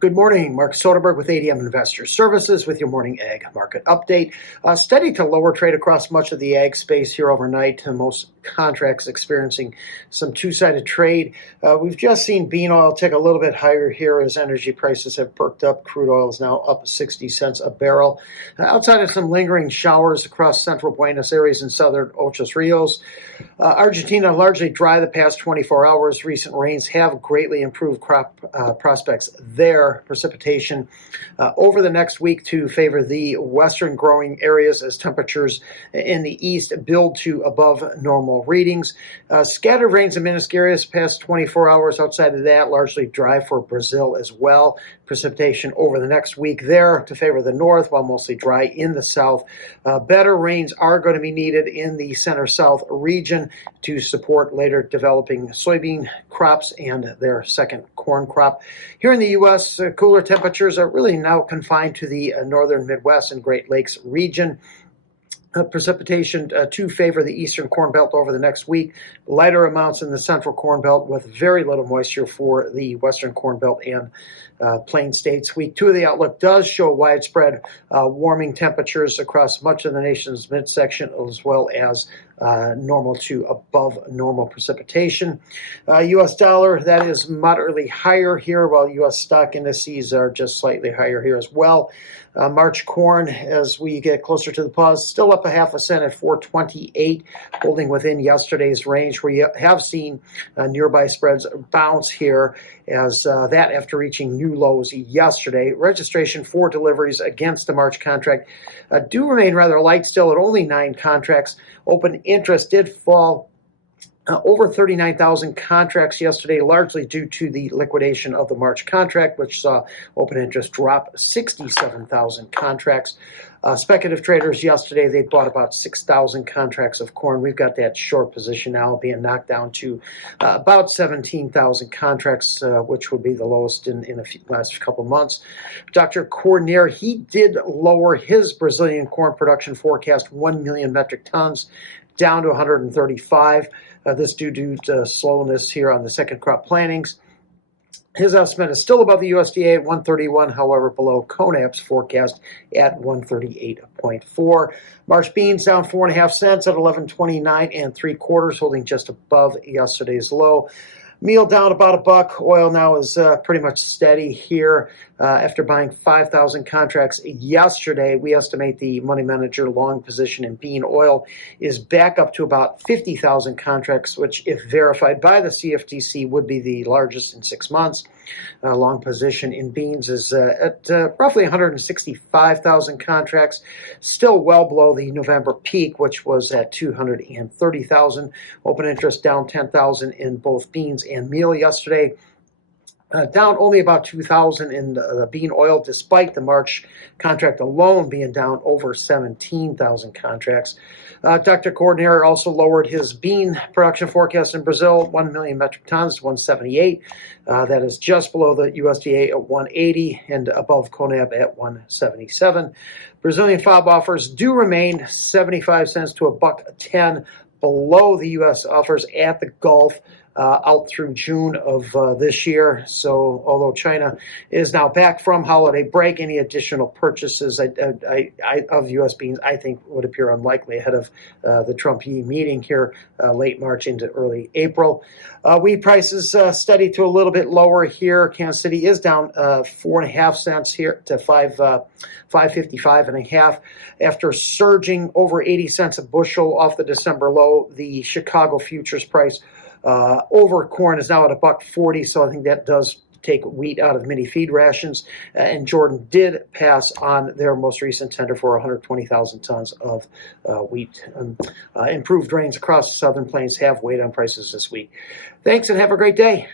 Good morning, Mark Soderberg with ADM Investor Services with your morning ag market update. Steady to lower trade across much of the ag space here overnight. Most contracts experiencing some two-sided trade. We've just seen bean oil tick a little bit higher here as energy prices have perked up. Crude oil is now up 60 cents a barrel. Outside of some lingering showers across central Buenos Aires and southern Ochos Rios, Argentina largely dry the past 24 hours. Recent rains have greatly improved crop prospects there. Precipitation over the next week to favor the western growing areas as temperatures in the east build to above normal readings. Scattered rains in Minas Gerais past 24 hours. Outside of that, largely dry for Brazil as well. Precipitation over the next week there to favor the north, while mostly dry in the south. Better rains are going to be needed in the center-south region to support later developing soybean crops and their second corn crop. Here in the U.S., cooler temperatures are really now confined to the northern Midwest and Great Lakes region. Precipitation to favor the eastern Corn Belt over the next week. Lighter amounts in the central Corn Belt with very little moisture for the western Corn Belt and plain states. Week 2 of the outlook does show widespread warming temperatures across much of the nation's midsection, as well as normal to above normal precipitation. U.S. dollar, that is moderately higher here, while U.S. stock indices are just slightly higher here as well. March corn, as we get closer to the pause, still up a half a cent at 4.28, holding within yesterday's range, where you have seen nearby spreads bounce here as that after reaching new lows yesterday. Registration for deliveries against the March contract do remain rather light still at only 9 contracts. Open interest did fall over 39,000 contracts yesterday, largely due to the liquidation of the March contract, which saw open interest drop 67,000 contracts. Speculative traders yesterday, they bought about 6,000 contracts of corn. We've got that short position now being knocked down to about 17,000 contracts, which would be the lowest in the last couple months. Dr. Cornier, he did lower his Brazilian corn production forecast 1 million metric tons down to 135. This due to slowness here on the second crop plantings. His estimate is still above the USDA at 131, however, below CONAB's forecast at 138.4. March beans down 4.5 cents at 11.29 and 3/4, holding just above yesterday's low. Meal down about a buck. Oil now is pretty much steady here. After buying 5,000 contracts yesterday, we estimate the money manager long position in bean oil is back up to about 50,000 contracts, which, if verified by the CFTC, would be the largest in 6 months. Long position in beans is at roughly 165,000 contracts, still well below the November peak, which was at 230,000. Open interest down 10,000 in both beans and meal yesterday. Down only about 2,000 in the bean oil, despite the March contract alone being down over 17,000 contracts. Dr. Cornier also lowered his bean production forecast in Brazil, 1 million metric tons to 178. That is just below the USDA at 180 and above CONAB at 177. Brazilian FOB offers do remain 75 cents to $1.10 below the U.S. offers at the Gulf out through June of this year. So although China is now back from holiday break, any additional purchases of U.S. beans, I think, would appear unlikely ahead of the Trump-Xi meeting here late March into early April. Wheat prices steady to a little bit lower here. Kansas City is down 4.5 cents here to 5.55.5 after surging over 80 cents a bushel off the December low. The Chicago futures price over corn is now at $1.40, so I think that does take wheat out of mini feed rations. And Jordan did pass on their most recent tender for 120,000 tons of wheat. Improved rains across the southern plains have weighed on prices this week. Thanks and have a great day.